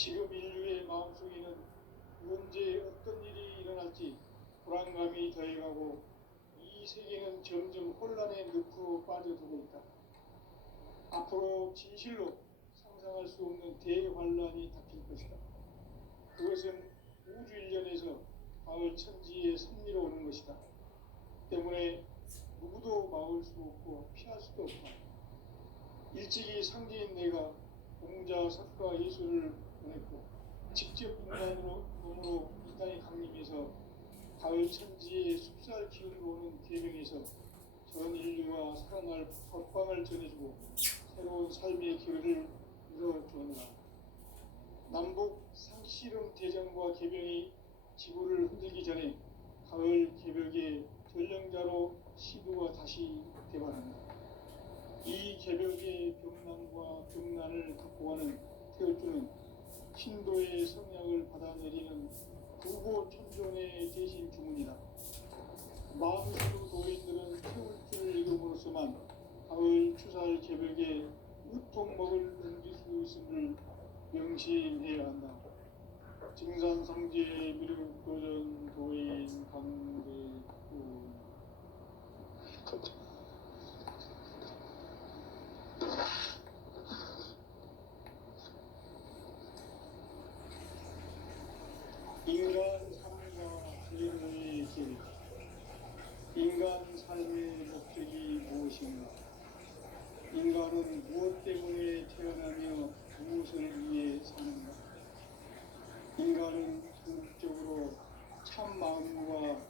지금 인류의 마음속에는 언제 어떤 일이 일어날지 불안감이 더해가고 이 세계는 점점 혼란에 늪으로 빠져들고 있다. 앞으로 진실로 상상할 수 없는 대환란이 닥칠 것이다. 그것은 우주 일련에서 가을 천지의 섭리로 오는 것이다. 때문에 누구도 막을 수 없고 피할 수도 없다. 일찍이 상제인 내가 공자, 석가, 예술을 보냈고 직접 인간으로 몸으로 이 땅에 강림해서 가을 천지의 숲살 기운으로 오는 계명에서 전 인류와 살아날 법방을 전해주고 새로운 삶의 기회를 이뤄주었노라. 남북 상씨름 대전과 계병이 지구를 흔들기 전에 가을 개벽의 전령자로 시부가 다시 대발한다. 이 개벽의 병난과 병난을 극복하는 태울주는 신도의 성약을 받아내리는 부고 천존의 대신 주문이다. 마누스 도인들은 태울주를 이름으로서만 가을 추살 개벽에 우통먹을 옮길 수 있음을 명심해야 한다. 증산상제 미륵도전 도인 강대구 인간 삶과 제도의 계획. 인간 삶의 목적이 무엇인가? 인간은 무엇 때문에 태어나며 무엇을 위해 사는가? 인간은 궁극적으로 참 마음과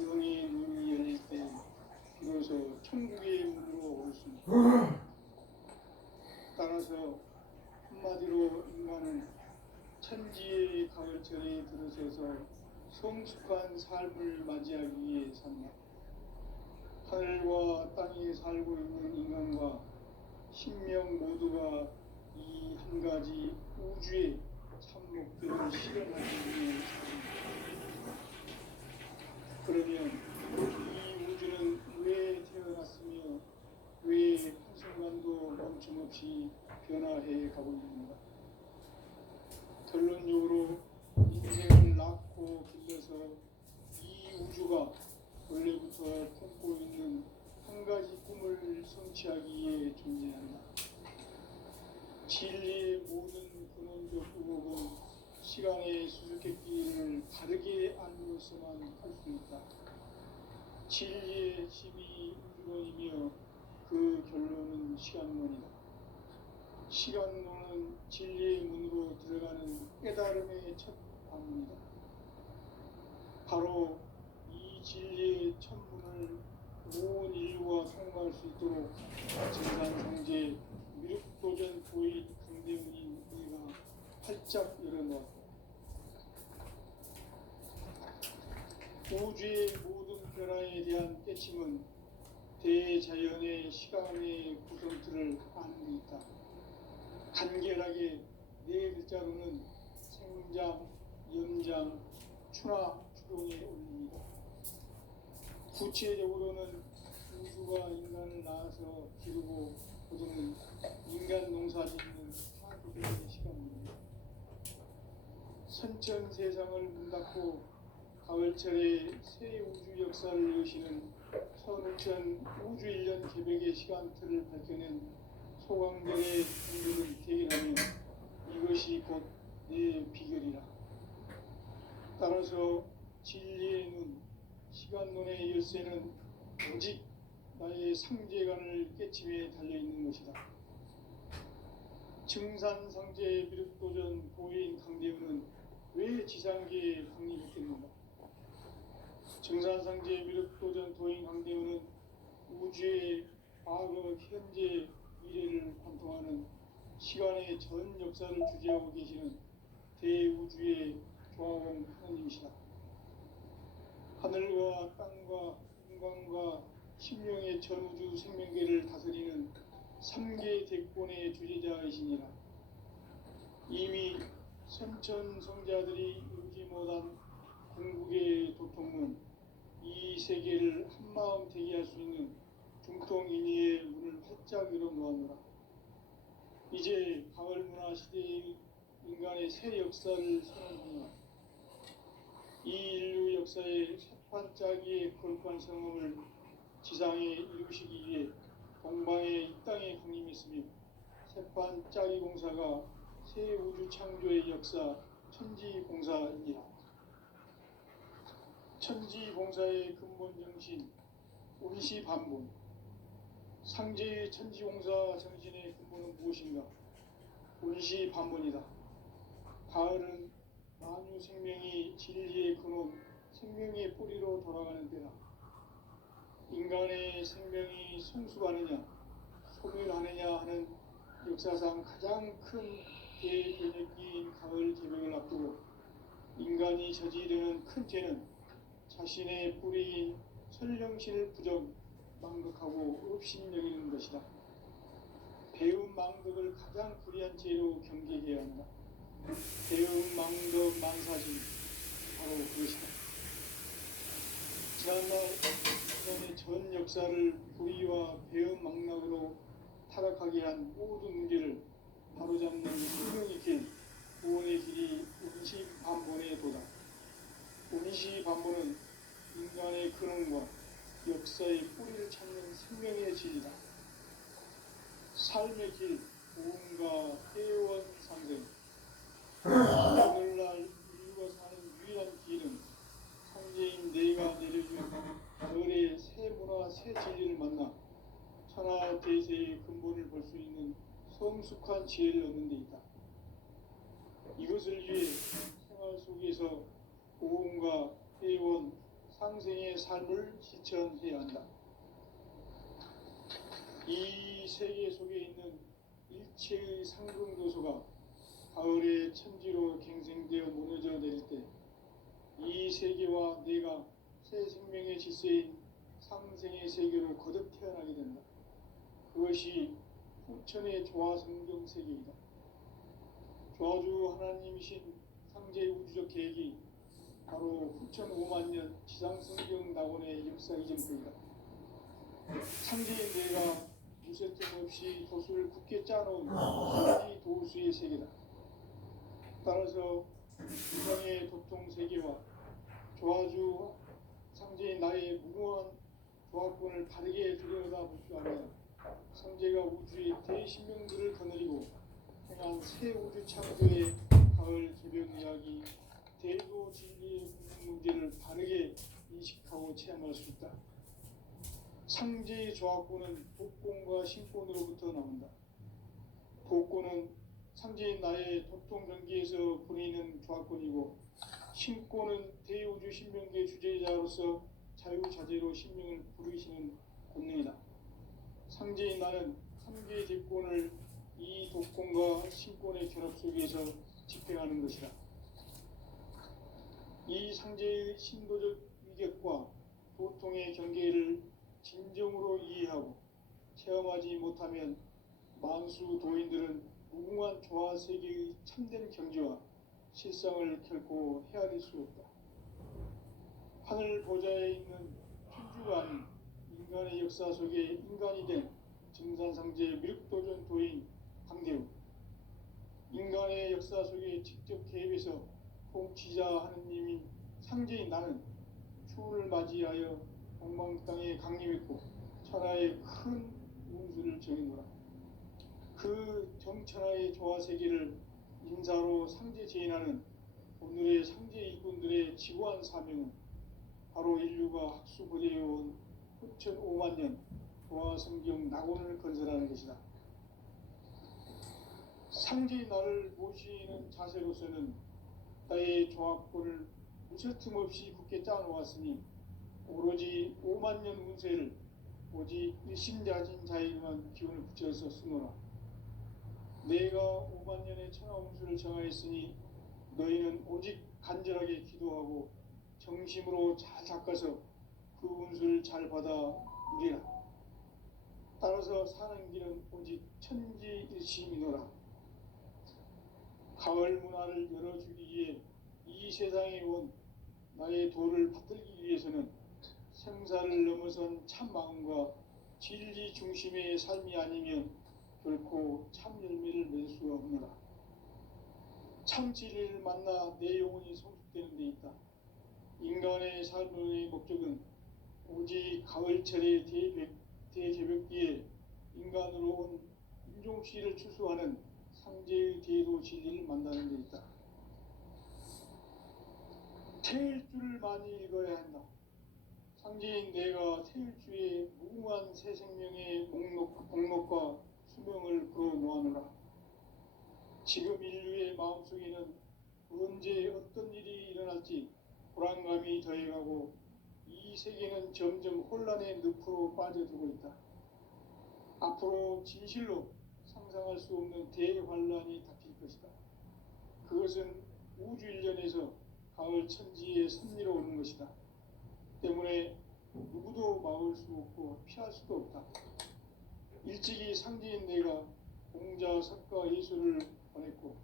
영의 눈이 열릴 때 비로소 천국의 문으로 올 수 있다. 따라서 한마디로 인간은 천지의 가을철에 들어서서 성숙한 삶을 맞이하기 위해 산다. 하늘과 땅에 살고 있는 인간과 신명 모두가 이 한 가지 우주의 참 목표를 실현하기 위해 산다. 그러면 이 우주는 왜 태어났으며 왜 한순간도 멈춤없이 변화해 가고 있는가? 결론적으로 인생을 낳고 길러서 이 우주가 원래부터 품고 있는 한 가지 꿈을 성취하기 위해 존재한다. 진리의 모든 근원적 의혹은 시간의 수수께끼를 바르게 알고서만 할 수 있다. 진리의 집이 우주론이며 그 결론은 시간론이다. 시간론은 진리의 문으로 들어가는 깨달음의 첫 방문이다. 바로 이 진리의 첫 문을 온 인류가 통과할 수 있도록 증산상제 미륵도전 도인 강대문인 우리가 활짝 열어놓았다. 우주의 모든 변화에 대한 깨침은 대자연의 시간의 구성틀을 아는 데 있다. 간결하게 네 글자로는 생장, 연장, 추나, 추동에 올립니다. 구체적으로는 우주가 인간을 낳아서 기르고 거두는 인간 농사 짓는 사구대의 시간입니다. 선천 세상을 문 닫고 가을철에 새 우주 역사를 여시는 선우천 우주 일련 개벽의 시간틀을 밝혀낸 소강전의 공부를 대결하며 이것이 곧 내 비결이라. 따라서 진리의 눈, 시간론의 열쇠는 오직 나의 상제관을 깨침에 달려있는 것이다. 증산상제 미륵도전 도인 강대우는 왜 지상계에 강림했겠는가? 증산상제 미륵도전 도인 강대우는 우주의 과거, 현재, 미래를 관통하는 시간의 전 역사를 주재하고 계시는 대우주의 조화공 하나님이시다. 하늘과 땅과 인간과 신명의 전우주 생명계를 다스리는 3개 대권의 주제자이시니라. 이미 선천성자들이 이루지 못한 궁극의 도통은 이 세계를 한마음 되게 할 수 있는 중통인의의 문을 활짝 열어놓았노라. 이제 가을 문화 시대의 인간의 인간의 새 역사를 선언합니다. 이 인류 역사의 새판짜기의 거룩한 성험을 지상에 이루시기 위해 동방의 이 땅에 강림했으며 새판짜기 공사가 새 우주 창조의 역사 천지공사입니다. 천지공사의 근본 정신 운시반본. 상제의 천지공사 정신의 근본은 무엇인가? 운시반본이다. 가을은 만유 생명이 진리의 근원, 생명의 뿌리로 돌아가는 때다. 인간의 생명이 성숙하느냐, 소멸하느냐 하는 역사상 가장 큰 대변혁기인 가을 개벽을 앞두고 인간이 저지르는 큰 죄는 자신의 뿌리인 설령신을 부정, 망덕하고 업신여기는 것이다. 배움 망덕을 가장 불의한 죄로 경계해야 한다. 배움 망덕 만사진 바로 그것이다. 지난날 인간의 전 역사를 불의와 배움 망락으로 타락하게 한 모든 문제를 바로잡는 생명의 길, 구원의 길이 운시반본의 도다. 운시반본은 인간의 근원과 역사의 뿌리를 찾는 생명의 질이다. 삶의 길, 구원과 회원 상생. 오늘날 인류가 사는 유일한 길은 성제인 내가 내려준 별의 새 문화, 새 진리를 만나 천하 대세의 근본을 볼 수 있는 성숙한 지혜를 얻는 데 있다. 이것을 위해 생활 속에서 보험과 회원, 상생의 삶을 실천해야 한다. 이 세계 속에 있는 일체의 상승도소가 가을의 천지로 갱생되어 무너져 내릴 때 이 세계와 내가 새 생명의 질서인 상생의 세계로 거듭 태어나게 된다. 그것이 후천의 조화성경 세계이다. 조화주 하나님이신 상제의 우주적 계획이 바로 후천 5만 년 지상성경 낙원의 역사 이전부이다. 상제의 내가 무쇠뜸 없이 도수를 굳게 짜놓은 상지 도수의 세계다. 따라서 인간의 도통 세계와 조화주 상제의 나의 무모한 조합권을 바르게 들여다볼 줄 알아야 상제가 우주의 대신명들을 거느리고 행한 새 우주 창조의 가을 개벽 이야기, 대도 진리의 문제를 바르게 인식하고 체험할 수 있다. 상제의 조합권은 복권과 신권으로부터 나온다. 복권은 상제인 나의 도통 경계에서 보내는 조합권이고, 신권은 대우주 신명계 주제자로서 자유자재로 신명을 부르시는 권능이다. 상제인 나는 3개의 대권을 이 도권과 신권의 결합 속에서 집행하는 것이다. 이 상제의 신도적 위격과 도통의 경계를 진정으로 이해하고 체험하지 못하면 만수 도인들은 무궁한 조화 세계의 참된 경지와 실상을 결코 헤아릴 수 없다. 하늘 보좌에 있는 천주가 아닌 인간의 역사 속에 인간이 된 증산상제 미륵도전 도인 강대우, 인간의 역사 속에 직접 개입해서 통치자 하느님인 상제인 나는 추운을 맞이하여 동방 땅에 강림했고 천하의 큰 운수를 정해노라. 그 정천하의 조화 세계를 인사로 상제 제인하는 오늘의 상제 일꾼들의 지고한 사명은 바로 인류가 학수고대해온 후천 5만 년 조화 성경 낙원을 건설하는 것이다. 상제의 나를 모시는 자세로서는 나의 조합권을 무쇠틈 없이 굳게 짜놓았으니 오로지 5만 년 운세를 오직 일심자진 자에게만 기운을 붙여서 쓰노라. 내가 5만 년의 천하 운수를 정하였으니 너희는 오직 간절하게 기도하고 정심으로 잘 닦아서 그 운수를 잘 받아 누리라. 따라서 사는 길은 오직 천지일심이노라. 가을 문화를 열어주기 위해 이 세상에 온 나의 도를 받들기 위해서는 생사를 넘어선 참 마음과 진리 중심의 삶이 아니면 결코 참 열매를 맺을 수가 없노라. 참 진리를 만나 내 영혼이 성숙되는 데 있다. 인간의 삶의 목적은 오직 가을철의 대개벽기에 인간으로 온 인종시를 추수하는 상제의 대도 진리를 만나는 데 있다. 태일주를 많이 읽어야 한다. 상제인 내가 태일주의 무궁한 새 생명의 목록과 수명을 풀어놓아노라. 지금 인류의 마음속에는 언제 어떤 일이 일어날지 불안감이 더해가고 이 세계는 점점 혼란의 늪으로 빠져들고 있다. 앞으로 진실로 상상할 수 없는 대환란이 닥칠 것이다. 그것은 우주 일련에서 가을 천지의 섭리로 오는 것이다. 때문에 누구도 막을 수 없고 피할 수도 없다. 일찍이 상제인 내가 공자, 석가, 예수를 보냈고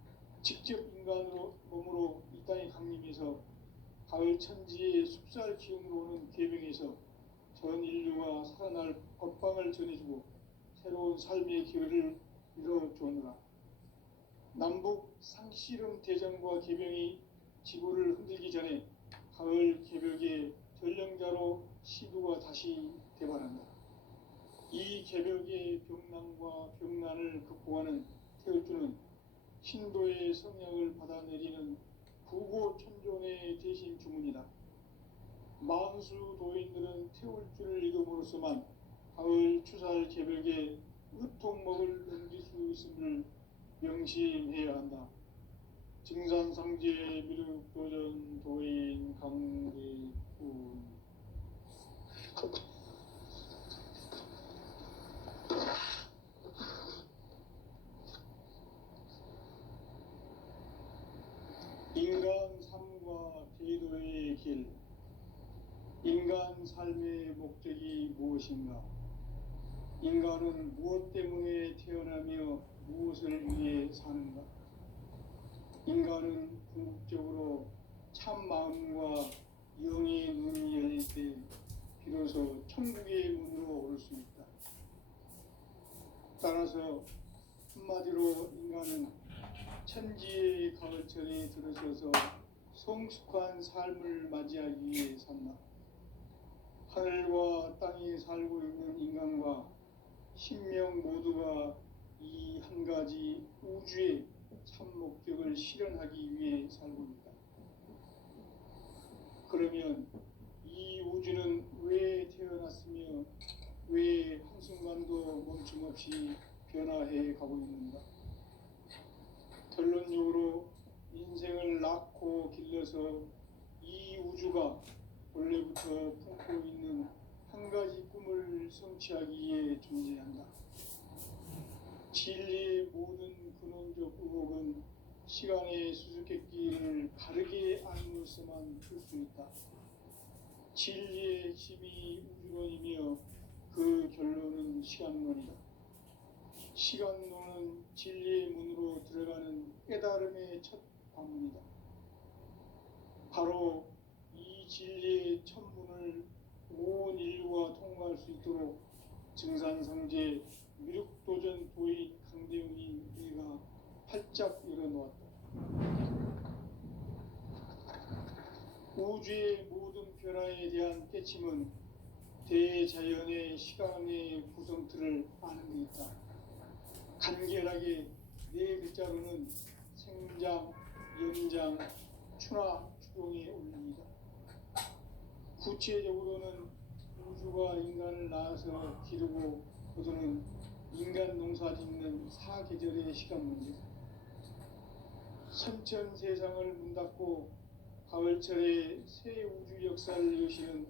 직접 인간으로 몸으로 이 땅에 강림해서 가을 천지의 숲살 기운으로 오는 계명에서 전 인류가 살아날 법방을 전해주고 새로운 삶의 기회를 이뤄주오노라. 남북 상씨름 대전과 계명이 지구를 흔들기 전에 가을 개벽의 전령자로 시두가 다시 되발한다. 이 개벽의 병난과 병난을 극복하는 태울주는 신도의 성령을 받아내리는 구고천존의 대신 주문이다. 만수 도인들은 태울주를 읽음으로써만 가을 추살 개벽에 으통먹을 넘길 수 있음을 명심해야 한다. 증산상제 미륵도전 도인 강대군. 인간 삶과 제도의 길. 인간 삶의 목적이 무엇인가? 인간은 무엇 때문에 태어나며 무엇을 위해 사는가? 인간은 궁극적으로 참 마음과 영의 눈이 열릴 때 비로소 천국의 문으로 오를 수 있다. 따라서 한마디로 인간은 천지의 가을철에 들어서서 성숙한 삶을 맞이하기 위해 산다. 하늘과 땅에 살고 있는 인간과 신명 모두가 이 한 가지 우주의 참 목적을 실현하기 위해 살고 있다. 그러면 이 우주는 왜 태어났으며 왜 한순간도 멈춤없이 변화해 가고 있는가? 결론적으로 인생을 낳고 길러서 이 우주가 원래부터 품고 있는 한 가지 꿈을 성취하기 위해 존재한다. 진리의 모든 근원적 의혹은 시간의 수수께끼를 바르게 알므로서만 풀 수 있다. 진리의 핵심이 우주론이며 그 결론은 시간론이다. 시간론은 진리의 문으로 들어가는 깨달음의 첫 관문이다. 바로 이 진리의 첫 문을 온 인류가 통과할 수 있도록 증산상제 미륵도전 도인 강대웅이 우리가 활짝 열어놓았다. 우주의 모든 변화에 대한 깨침은 대자연의 시간의 구성틀을 아는 데 있다. 간결하게 네 글자로는 생장, 연장, 추나 추동에 올립니다. 구체적으로는 우주가 인간을 낳아서 기르고 거두는 인간 농사 짓는 사계절의 시간 문제. 선천 세상을 문닫고 가을철에 새 우주 역사를 여시는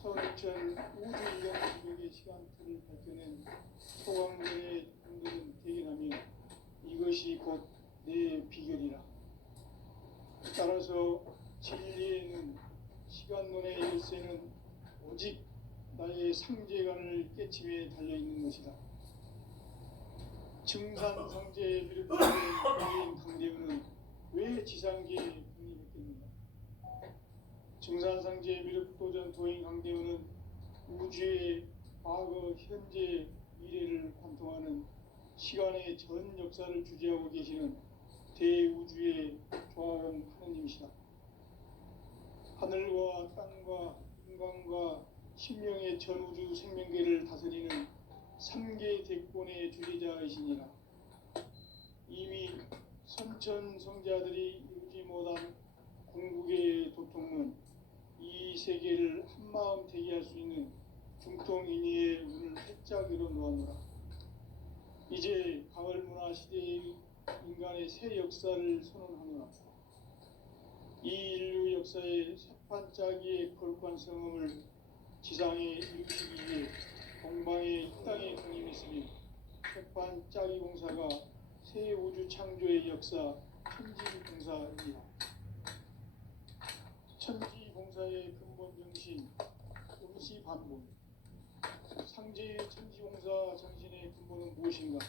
선천 우주 일년 기록의 시간틀을 밝혀낸 소강전의 분들은 대견하며 이것이 곧 내 비결이라. 따라서 진리에는 시간론의 열쇠는 오직 나의 상제관을 깨침에 달려있는 것이다. 증산상제의 비롯된 도인 강대우는 왜 지상계에 국립했겠는가? 증산상제의 미륵도전 도인 강대우는 우주의 과거, 현재, 미래를 관통하는 시간의 전 역사를 주재하고 계시는 대우주의 조화원 하느님이시다. 하늘과 땅과 인간과 신명의 전우주 생명계를 다스리는 삼계 대권의 주제자이시니라. 이미 선천성자들이 이루지 못한 궁극의 도통은 이 세계를 한마음 되게 할 수 있는 중통인의의 문을 활짝 열어놓았노라. 이제 가을 문화 시대의 인간의 새 역사를 선언하노라. 이 인류 역사의 새판짜기의 거룩한 성음을 지상에 이루시기 위해 동방의 이 땅에 강림했으니 새판짜기 공사가 새 우주 창조의 역사 천지봉사입니다. 천지봉사의 근본 정신 음시반본. 상제의 천지봉사 정신의 근본은 무엇인가?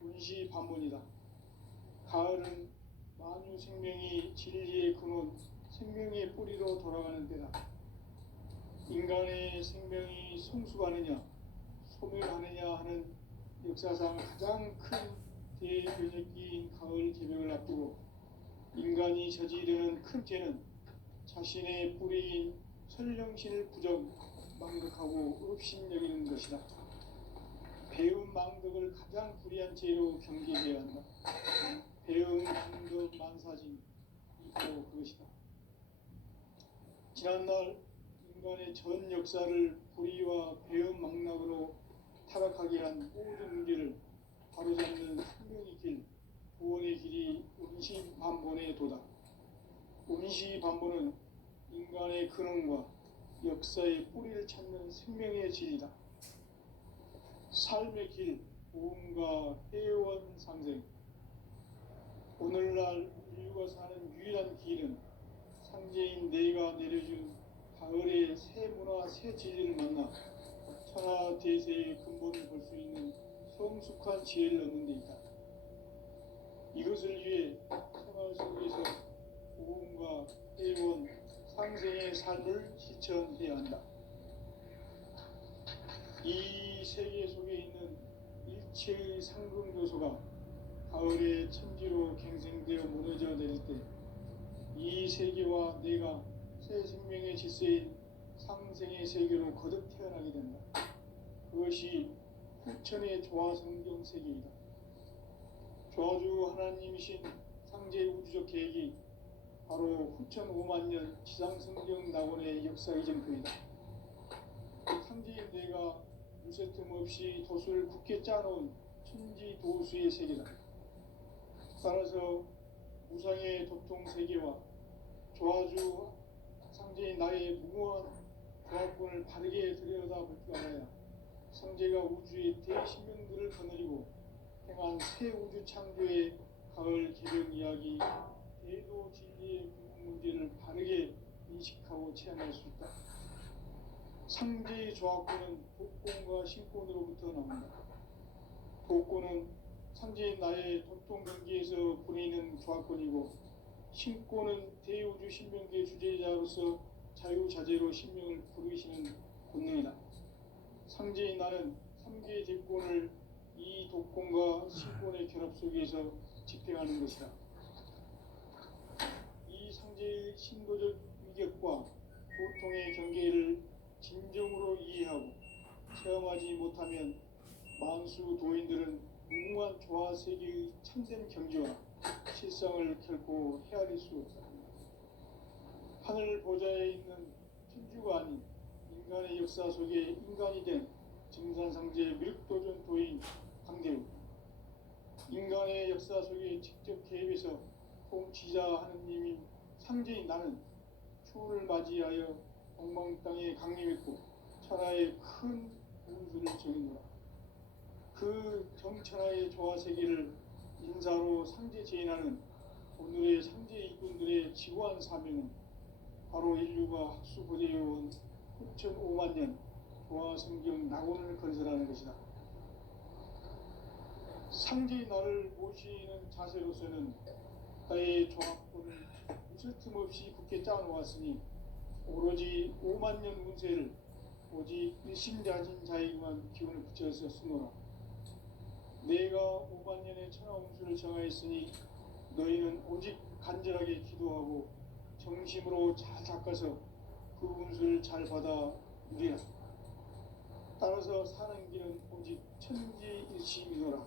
운시반본이다. 가을은 만유 생명이 진리의 근원, 생명의 뿌리로 돌아가는 때다. 인간의 생명이 성숙하느냐, 소멸하느냐 하는 역사상 가장 큰 대변혁기인 가을 개벽을 앞두고 인간이 저지르는 큰 죄는 자신의 뿌리인 설령신을 부정, 망덕하고 업신여기는 것이다. 배움 망덕을 가장 불의한 죄로 경계해야 한다. 배움 망덕 만사진이 바로 그것이다. 지난날 인간의 전 역사를 불의와 배움 망락으로 타락하게 한 모든 문제를 바로잡는 생명의 길, 구원의 길이 운시반본의 도다. 운시반본은 인간의 근원과 역사의 뿌리를 찾는 생명의 진리다. 삶의 길, 보험과 회원 상생. 오늘날 인류가 사는 유일한 길은 상제인 내가 내려준 가을의 새 문화, 새 진리를 만나 천하 대세의 근본을 볼 수 있는 성숙한 지혜를 얻는 데 있다. 이것을 위해 생활 속에서 보험과 회원, 상생의 삶을 실천해야 한다. 이 세계 속에 있는 일체의 상금교소가 가을의 천지로 갱생되어 무너져 내릴 때 이 세계와 내가 새 생명의 질서인 상생의 세계로 거듭 태어나게 된다. 그것이 후천의 조화성경 세계이다. 조화주 하나님이신 상제 우주적 계획이 바로 후천 5만 년 지상성경 낙원의 역사 이정표이다. 상제인 내가 무쇠틈 없이 도수를 굳게 짜놓은 천지 도수의 세계다. 따라서 무상의 도통 세계와 조화주 상제인 나의 무모한 조합권을 바르게 들여다볼 줄 알아야 상제가 우주의 대신명들을 거느리고 행한 새 우주 창조의 가을 개벽 이야기, 대도 진리의 궁극 문제를 바르게 인식하고 체험할 수 있다. 상제의 조합권은 독권과 신권으로부터 나온다. 독권은 상제인 나의 도통 경계에서 보내는 조합권이고, 신권은 대우주 신명계 주제자로서 자유자재로 신명을 부르시는 본능이다. 상제인 나는 3개의 대권을 이 독권과 신권의 결합 속에서 집행하는 것이다. 이 상제의 신도적 위격과 고통의 경계를 진정으로 이해하고 체험하지 못하면 만수 도인들은 무궁한 조화세계의 참된 경지와 실상을 결코 헤아릴 수 없다. 하늘 보좌에 있는 천주가 아닌 인간의 역사 속에 인간이 된 증산상제 밀도전 도인 강대우. 인간의 역사 속에 직접 개입해서 통치자 하느님인 상제인 나는 추운을 맞이하여 동방 땅에 강림했고 천하의 큰 운수를 정했노라. 그 정천하의 조화세계를 인사로 상제 제인하는 오늘의 상제 일꾼들의 지구한 사명은 바로 인류가 학수고대해온 후천 5만 년 조화성경 낙원을 건설하는 것이다. 상제의 나를 모시는 자세로서는 나의 조합권을 무슨 틈 없이 굳게 짜놓았으니 오로지 5만 년 운세를 오직 일심자진 자에게만 기운을 붙여서 쓰노라. 내가 5만 년의 천하 운수를 정하였으니 너희는 오직 간절하게 기도하고 정심으로 잘 닦아서 그 운수를 잘 받아 누리라. 따라서 사는 길은 오직 천지일심이노라.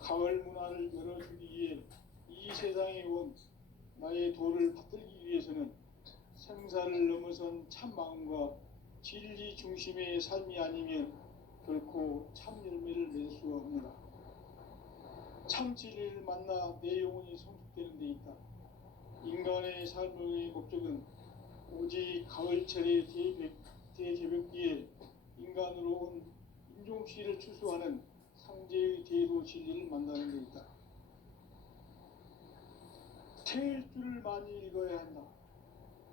가을 문화를 열어주기 위해 이 세상에 온 나의 도를 받들기 위해서는 생사를 넘어선 참 마음과 진리 중심의 삶이 아니면 결코 참 열매를 낼 수 없노라. 참 진리를 만나 내 영혼이 성숙되는 데 있다. 인간의 삶의 목적은 오직 가을철의 대개벽기에 인간으로 온 인종씨를 추수하는 상제의 대도 진리를 만나는 데 있다. 태일주를 많이 읽어야 한다.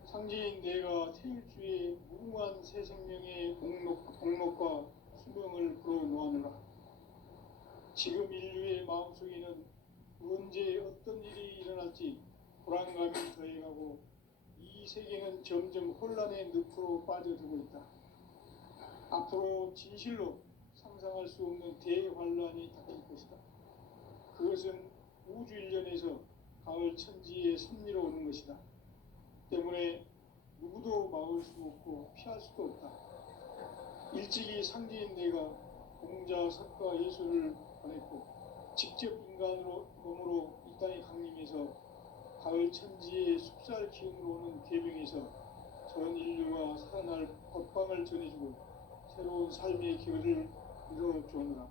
상제인 내가 태일주의 무궁한 새 생명의 목록과 수명을 불어놓아노라. 지금 인류의 마음속에는 언제 어떤 일이 일어날지 불안감이 더해가고 이 세계는 점점 혼란의 늪으로 빠져들고 있다. 앞으로 진실로 상상할 수 없는 대환란이 닥칠 것이다. 그것은 우주 일련에서 가을 천지의 섭리로 오는 것이다. 때문에 누구도 막을 수 없고 피할 수도 없다. 일찍이 상제인 내가 공자, 석가, 예수를 보냈고 직접 인간으로 몸으로 이 땅에 강림해서 가을 천지의 숲살 기운으로 오는 계명에서 전 인류가 살아날 법방을 전해주고 새로운 삶의 기회를 이뤄주오노라.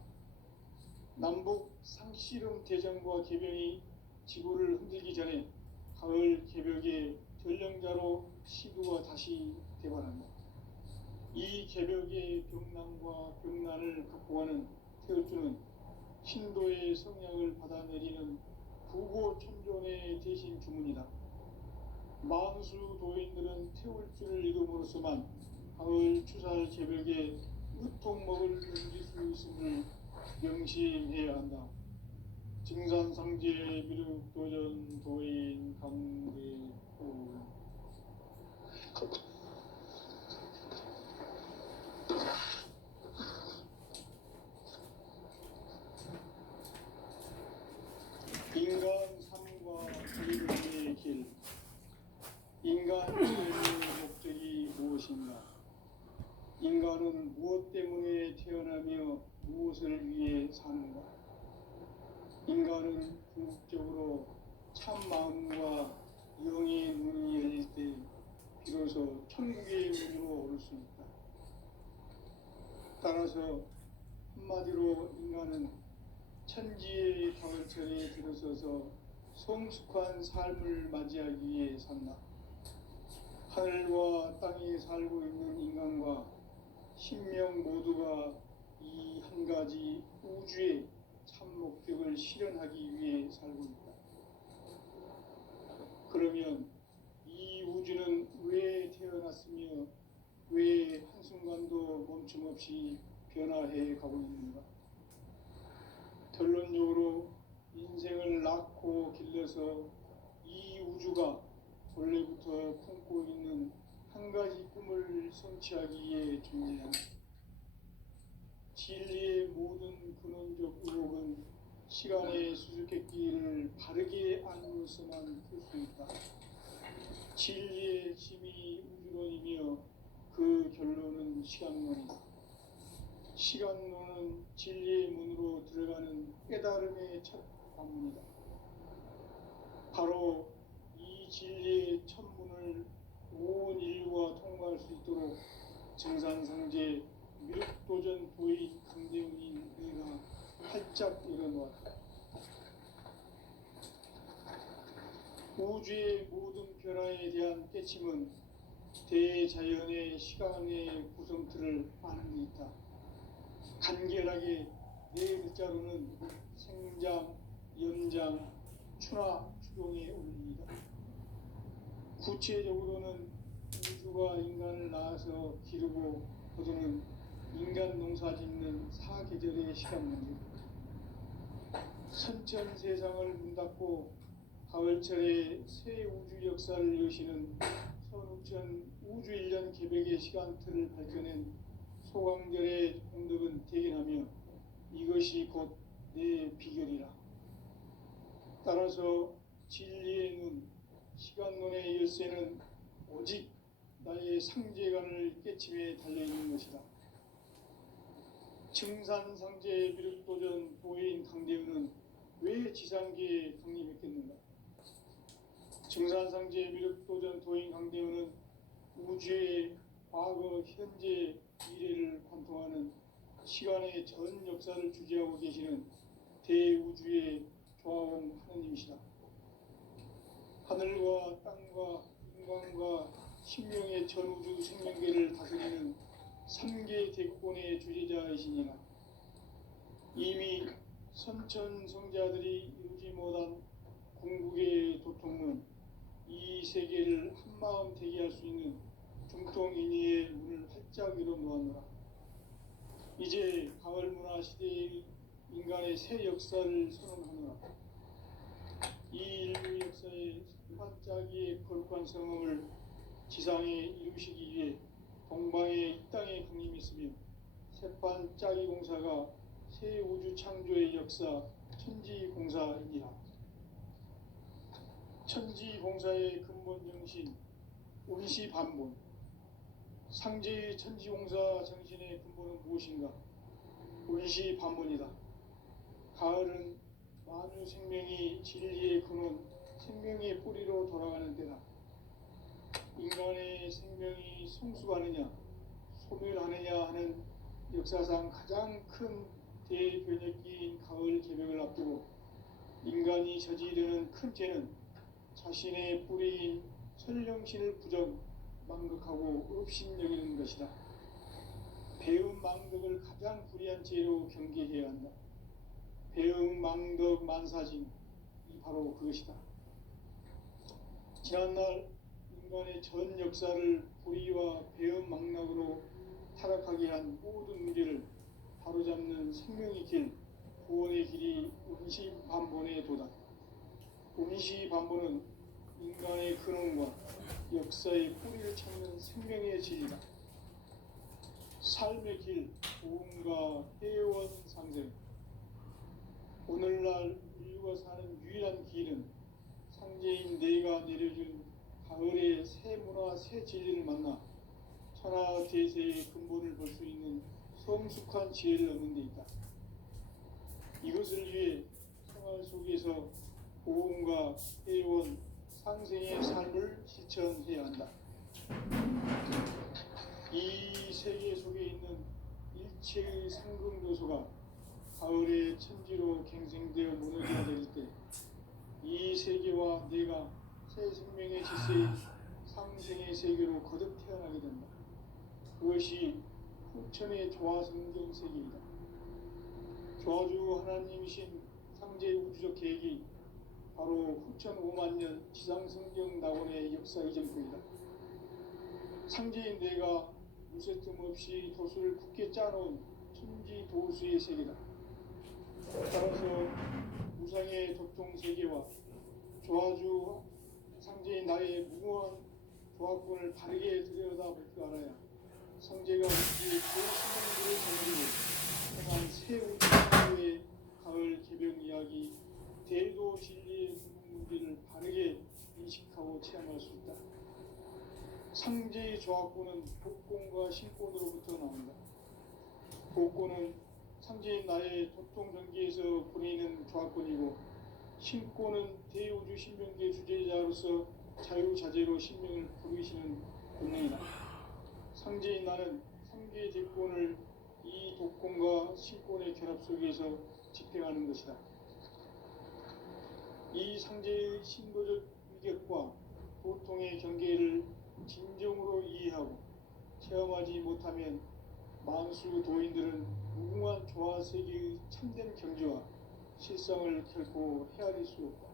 남북 상씨름 대전과 계병이 지구를 흔들기 전에 가을 개벽의 전령자로 시두가 다시 대발한다. 이 개벽의 병난과 병난을 극복하는 태울주는 신도의 성향을 받아내리는 부고천존의 대신 주문이다. 만수 도인들은 태울주를 읽음으로써만 가을 추살 개벽에 으통먹을 넘길 수 있음을 명심해야 한다. 증산상제 미륵도전 도인 강대호. 인간 삶과 자유의 길. 인간의 목적이 무엇인가? 인간은 무엇 때문에 태어나며 무엇을 위해 사는가? 인간은 궁극적으로 참 마음과 영의 문이 열릴 때 비로소 천국의 문으로 오를 수 있다. 따라서 한마디로 인간은 천지의 가을철에 들어서서 성숙한 삶을 맞이하기 위해 산다. 하늘과 땅에 살고 있는 인간과 신명 모두가 이 한 가지 우주의 참 목적을 실현하기 위해 살고 있다. 그러면 이 우주는 왜 태어났으며 왜 한순간도 멈춤 없이 변화해 가고 있는가? 결론적으로 인생을 낳고 길러서 이 우주가 원래부터 품고 있는 한 가지 꿈을 성취하기 위해 존재한다. 진리의 모든 근원적 의혹은 시간의 수수께끼를 바르게 알므로서만 풀 수 있다. 진리의 핵심이 우주론이며 그 결론은 시간론이다. 시간론은 진리의 문으로 들어가는 깨달음의 첫 관문이다. 바로 이 진리의 첫 문을 온 인류가 통과할 수 있도록 증산상제 미륵도전 도의 강대웅인 내가 활짝 열어놓았다. 우주의 모든 변화에 대한 깨침은 대자연의 시간의 구성틀을 아는 데 있다. 간결하게 네 글자로는 생장, 연장, 추나 추동의 원리이다. 구체적으로는 우주가 인간을 낳아서 기르고 거두는 인간 농사 짓는 사계절의 시간 문제. 선천 세상을 문 닫고 가을철에 새 우주 역사를 여시는 선우천 우주 1년 개벽의 시간틀을 밝혀낸 소강절의 공덕은 대견하며 이것이 곧 내 비결이라. 따라서 진리의 눈, 시간론의 열쇠는 오직 나의 상제관을 깨침에 달려있는 것이다. 증산상제 미륵도전 도인 강대우는 왜 지상계에 강림했겠는가? 증산상제 미륵도전 도인 강대우는 우주의 과거, 현재, 미래를 관통하는 시간의 전 역사를 주재하고 계시는 대우주의 조화원 하느님이시다. 하늘과 땅과 인간과 신명의 전우주 생명계를 다스리는 3계 대권의 주재자이시니라. 이미 선천성자들이 이루지 못한 궁극의 도통은 이 세계를 한마음 대기할 수 있는 중통인의의 문을 활짝 열어 놓았노라. 이제 가을 문화 시대의 인간의 새 역사를 선언하노라. 이 인류 역사의 반짝이의 거룩한 성음을 지상에 이루시기 위해 동방의 이 땅에 강림했으며 새반짝이 공사가 새 우주 창조의 역사 천지공사이니라. 천지공사의 근본 정신 운시반본. 상제의 천지공사 정신의 근본은 무엇인가? 운시반본이다. 가을은 만유 생명이 진리의 근원, 생명의 뿌리로 돌아가는 때다. 인간의 생명이 성숙하느냐, 소멸하느냐 하는 역사상 가장 큰 대변혁기인 가을 개벽을 앞두고 인간이 저지르는 큰 죄는 자신의 뿌리인 설령신을 부정, 망극하고 업신여기는 것이다. 배움 망덕을 가장 불의한 죄로 경계해야 한다. 배움 망덕 만사진, 이 바로 그것이다. 지난날 인간의 전 역사를 불의와 배움 망락으로 타락하게 한 모든 문제를 바로잡는 생명의 길, 구원의 길이 운시반본의 도다. 운시반본은 인간의 근원과 역사의 뿌리를 찾는 생명의 진리다. 삶의 길, 보험과 회원 상생. 오늘날 인류가 사는 유일한 길은 상제인 내가 내려준 가을의 새 문화, 새 진리를 만나 천하 대세의 근본을 볼 수 있는 성숙한 지혜를 얻는 데 있다. 이것을 위해 생활 속에서 보험과 회원, 상생의 삶을 실천해야 한다. 이 세계 속에 있는 일체의 상금 요소가 가을의 천지로 갱생되어 무너져야 될 때 이 세계와 내가 새 생명의 질서인 상생의 세계로 거듭 태어나게 된다. 그것이 후천의 조화성경 세계이다. 조화주 하나님이신 상제의 우주적 계획이 바로 후천 5만 년 지상성경 낙원의 역사 이전부이다. 상제인 내가 무쇠 틈 없이 도수를 굳게 짜놓은 천지 도수의 세계다. 따라서 무상의 도통 세계와 조화주 상제인 나의 무궁한 조화권을 바르게 들여다볼 줄 알아야 상제가 우리의 그 신명들을 전해주고 새 우주 가을 개병 이야기 대도 진리의 문제를 바르게 인식하고 체험할 수 있다. 상제의 조화권은 복권과 신권으로부터 나온다. 복권은 상제인 나의 도통 경계에서 보내는 조화권이고, 신권은 대우주 신명계 주제자로서 자유자재로 신명을 부르시는 본능이다. 상제인 나는 3개 대권을 이 독권과 신권의 결합 속에서 집행하는 것이다. 이 상제의 신도적 위격과 도통의 경계를 진정으로 이해하고 체험하지 못하면 만수 도인들은 무궁한 조화세계의 참된 경지와 실상을 결코 헤아릴 수 없다.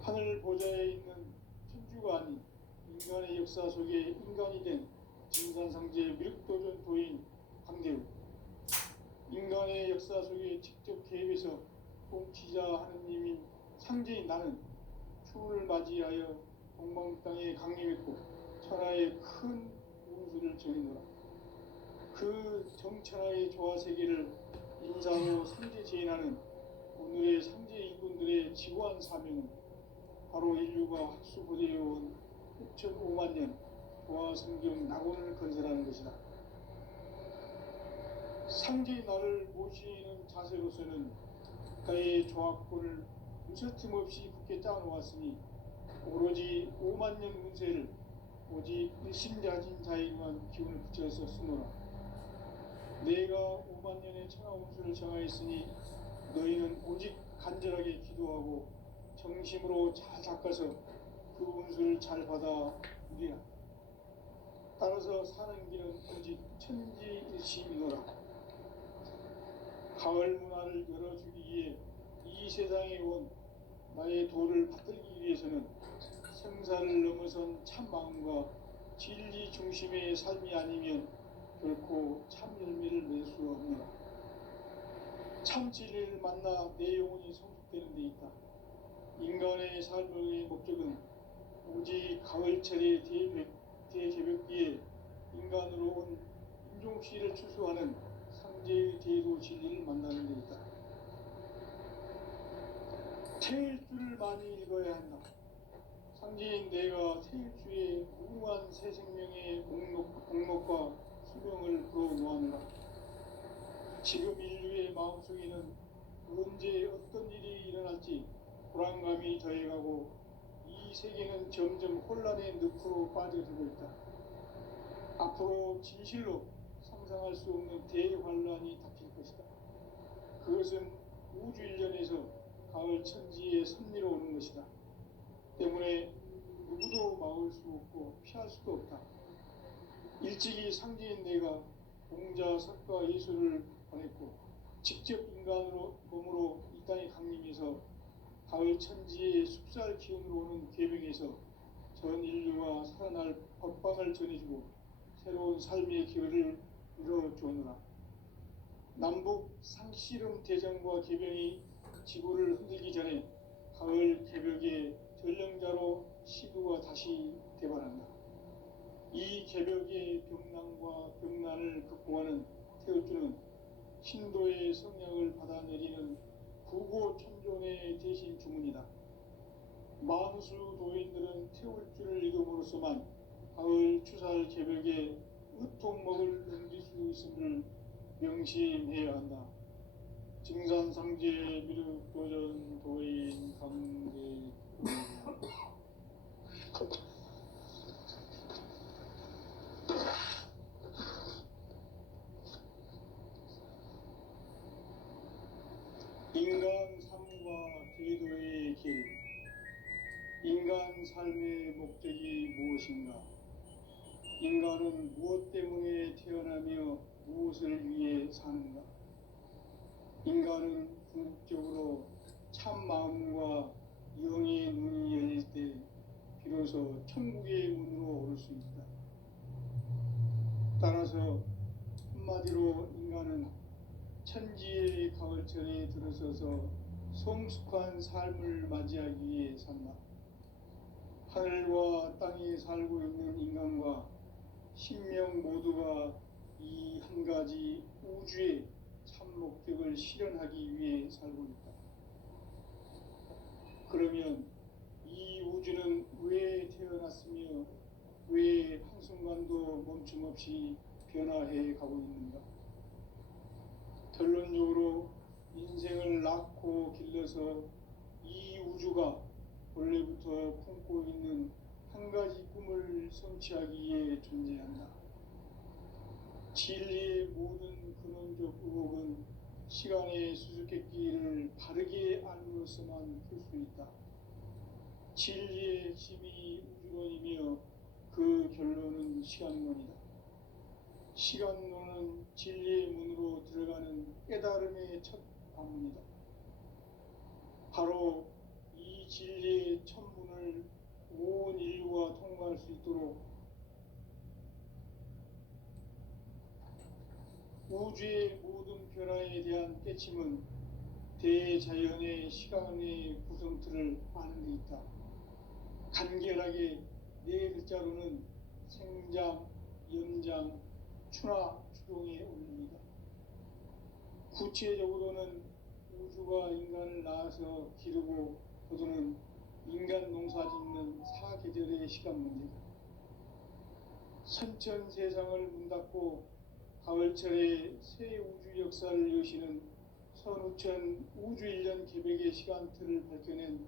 하늘 보좌에 있는 천주가 아닌 인간의 역사 속에 인간이 된 증산상제 미륵도전 도인 강대우. 인간의 역사 속에 직접 개입해서 통치자 하느님인 상제인 나는 추운을 맞이하여 동방 땅에 강림했고 천하의 큰 운수를 전해노라. 그 정천하의 조화 세계를 인사로 상제 제인하는 오늘의 상제 일꾼들의 지구한 사명은 바로 인류가 학수고대해온 6,5만 년 조화 성경 낙원을 건설하는 것이다. 상제의 날을 모시는 자세로서는 국가의 조합권을 무서팀 없이 굳게 짜놓았으니 오로지 5만 년 운세를 오직 일심자진 자에게만 기운을 붙여서 쓰노라. 내가 5만 년의 천하 운수를 정하였으니 너희는 오직 간절하게 기도하고 정심으로 잘 닦아서 그 운수를 잘 받아 누리라. 따라서 사는 길은 오직 천지일심이노라. 가을 문화를 열어주기 위해 이 세상에 온 나의 도를 받들기 위해서는 생사를 넘어선 참 마음과 진리 중심의 삶이 아니면 결코 참 열매를 맺을 수 없노라. 참 진리를 만나 내 영혼이 성숙되는 데 있다. 인간의 삶의 목적은 오직 가을철의 대개벽기에 인간으로 온 인종시를 추수하는 상제의 대도 진리를 만나는 데 있다. 태일주를 많이 읽어야 한다. 상제인 내가 태일주의 무궁한 새 생명의 목록과 수명을 불어놓았노라. 지금 인류의 마음속에는 언제 어떤 일이 일어날지 불안감이 더해가고 이 세계는 점점 혼란의 늪으로 빠져들고 있다. 앞으로 진실로 상상할 수 없는 대환란이 닥칠 것이다. 그것은 우주 일련에서 가을 천지에 선미로 오는 것이다. 때문에 누구도 막을 수 없고 피할 수도 없다. 일찍이 상제인 내가 공자, 석가, 예수를 보냈고 직접 인간으로 몸으로 이 땅에 강림해서 가을 천지의 숲살 기운으로 오는 계명에서 전 인류가 살아날 법방을 전해주고 새로운 삶의 기회를 이뤄주오노라. 남북 상씨름 대전과 계병이 지구를 흔들기 전에 가을 개벽의 전령자로 시두가 다시 대발한다. 이 개벽의 병난과 병난을 극복하는 태울주는 신도의 성령을 받아내리는 구고천존의 대신 주문이다. 만수 도인들은 태울주를 이름으로서만 가을 추살 개벽에 으통먹을 넘길 수 있음을 명심해야 한다. 증산상제 미륵도전 도인 강대 인간 삶과 기도의 길. 인간 삶의 목적이 무엇인가? 인간은 무엇 때문에 태어나며 무엇을 위해 사는가? 인간은 궁극적으로 참 마음과 영의 눈이 열릴 때 비로소 천국의 문으로 오를 수 있다. 따라서 한마디로 인간은 천지의 가을철에 들어서서 성숙한 삶을 맞이하기 위해 산다. 하늘과 땅에 살고 있는 인간과 신명 모두가 이 한 가지 우주의 참 목적을 실현하기 위해 살고 있다. 그러면 이 우주는 왜 태어났으며 왜 한순간도 멈춤 없이 변화해 가고 있는가? 결론적으로 인생을 낳고 길러서 이 우주가 원래부터 품고 있는 한 가지 꿈을 성취하기 위해 존재한다. 진리의 모든 근원적 의혹은 시간의 수수께끼를 바르게 알므로서만 풀 수 있다. 진리의 핵심이 우주론이며 그 결론은 시간론이다. 시간론은 진리의 문으로 들어가는 깨달음의 첫 방문이다. 바로 이 진리의 첫 문을 온 인류가 통과할 수 있도록 우주의 모든 변화에 대한 깨침은 대자연의 시간의 구성틀을 아는 데 있다. 간결하게 네 글자로는 생장, 연장, 추나 추동에 올립니다. 구체적으로는 우주가 인간을 낳아서 기르고 거두는 인간 농사 짓는 사계절의 시간 문제, 선천 세상을 문 닫고 가을철에 새 우주 역사를 여시는 선우천 우주일년 개백의 시간틀을 밝혀낸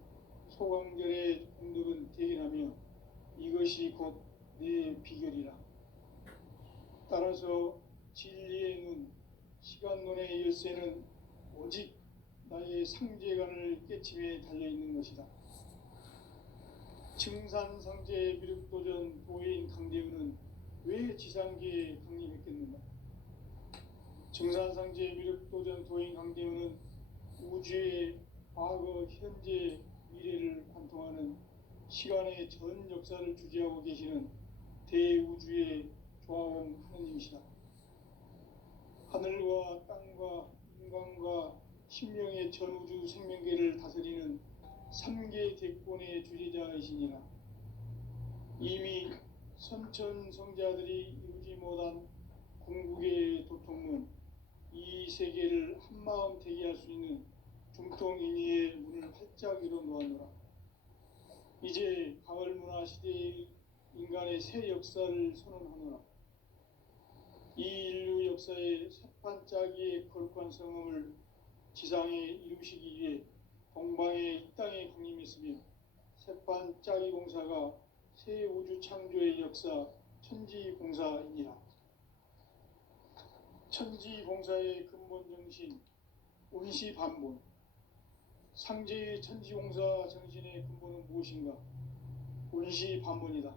소강절의 공덕은 대견하며 이것이 곧 내 비결이라. 따라서 진리의 눈, 시간론의 열쇠는 오직 나의 상제관을 깨침에 달려있는 것이다. 증산상제 미륵도전 도인 강대우는 왜 지상계에 강림했겠는가? 증산상제 미륵도전 도인 강대우는 우주의 과거, 현재, 미래를 관통하는 시간의 전 역사를 주재하고 계시는 대우주의 조화원 하느님이시다. 하늘과 땅과 인간과 신명의 전우주 생명계를 다스리는 3계 대권의 주재자이시니라. 이미 선천성자들이 이루지 못한 궁극의 도통문, 이 세계를 한마음 대기할 수 있는 중통인의의 문을 활짝 열어 놓았노라. 이제 가을 문화 시대의 인간의 새 역사를 선언하노라. 이 인류 역사의 새판짜기의 거룩한 성음을 지상에 이루시기 위해 동방의 이 땅에 강림했으며 새판짜기 공사가 새 우주 창조의 역사 천지봉사이니라. 천지봉사의 근본 정신 운시반본, 상제의 천지공사 정신의 근본은 무엇인가? 운시반본이다.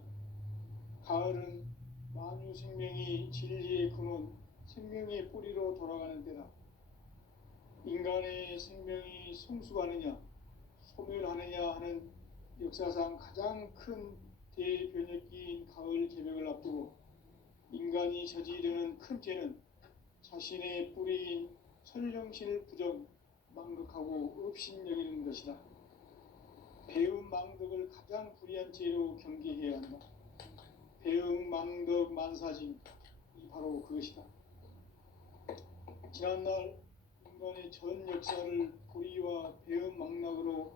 가을은 만유 생명이 진리의 근원, 생명의 뿌리로 돌아가는 때다. 인간의 생명이 성숙하느냐, 소멸하느냐 하는 역사상 가장 큰 대변혁기인 가을 개벽을 앞두고 인간이 저지르는 큰 죄는 자신의 뿌리인 설령신을 부정, 망극하고 업신여기는 것이다. 배움 망덕을 가장 불의한 죄로 경계해야 한다. 배움 망덕 만사징, 이 바로 그것이다. 지난날 인간의 전 역사를 불의와 배움 망락으로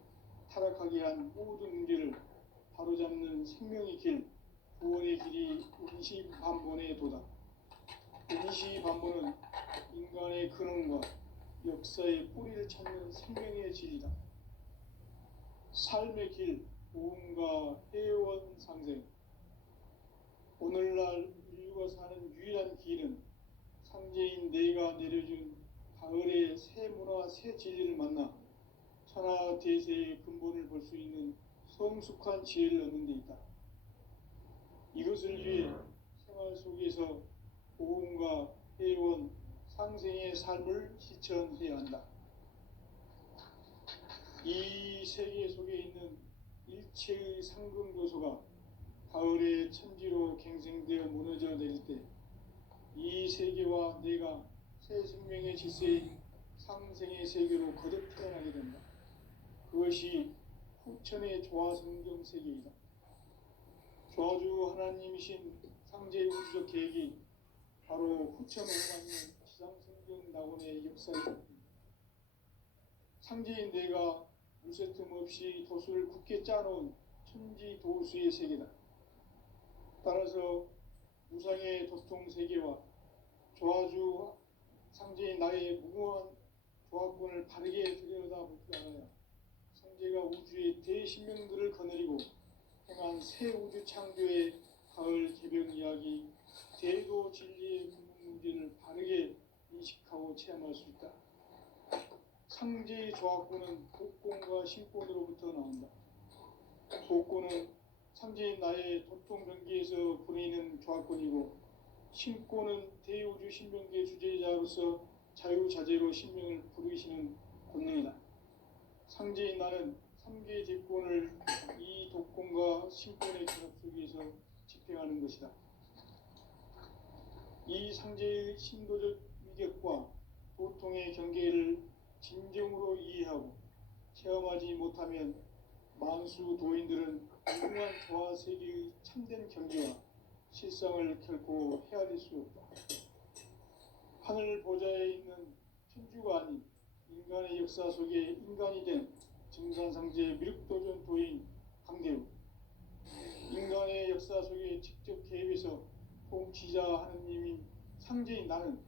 타락하게 한 모든 문제를 바로잡는 생명의 길, 구원의 길이 운시반본의 도다. 운시반본은 인간의 근원과 역사의 뿌리를 찾는 생명의 진리다. 삶의 길, 보험과 회원 상생. 오늘날 인류가 사는 유일한 길은 상제인 내가 내려준 가을의 새 문화, 새 진리를 만나 천하 대세의 근본을 볼 수 있는 성숙한 지혜를 얻는 데 있다. 이것을 위해 생활 속에서 보험과 회원, 상생의 삶을 실천해야 한다. 이 세계 속에 있는 일체의 상금 요소가 가을의 천지로 갱생되어 무너져 내릴 때 이 세계와 내가 새 생명의 질서인 상생의 세계로 거듭 태어나게 된다. 그것이 후천의 조화성경 세계이다. 조화주 하나님이신 상제의 우주적 계획이 바로 후천 오가는 지상성경 낙원의 역사입니다. 상제인 내가 물새 틈 없이 도수를 굳게 짜놓은 천지 도수의 세계다. 따라서 무상의 도통 세계와 조화주 상제인 나의 무궁한 조화권을 바르게 들여다볼 줄 알아야 상제가 우주의 대신명들을 거느리고 행한 새 우주 창조의 가을 개벽 이야기, 대도 진리의 문제를 바르게 인식하고 체험할 수 있다. 상제의 조화권은 복권과 신권으로부터 나온다. 복권은 상제인 나의 도통변기에서 보내는 조화권이고, 신권은 대우주 신명계 주제자로서 자유자재로 신명을 부르시는 권능이다. 상제인 나는 3개 대권을 이 독권과 신권의 결합 속에서 집행하는 것이다. 이 상제의 신도적 위격과 도통의 경계를 진정으로 이해하고 체험하지 못하면 만수 도인들은 무궁한 조화 세계의 참된 경계와 실상을 결코 헤아릴 수 없다. 하늘 보좌에 있는 천주가 아닌 인간의 역사 속에 인간이 된 증산상제 미륵도전 도인 강대우. 인간의 역사 속에 직접 개입해서 통치자 하느님인 상제인 나는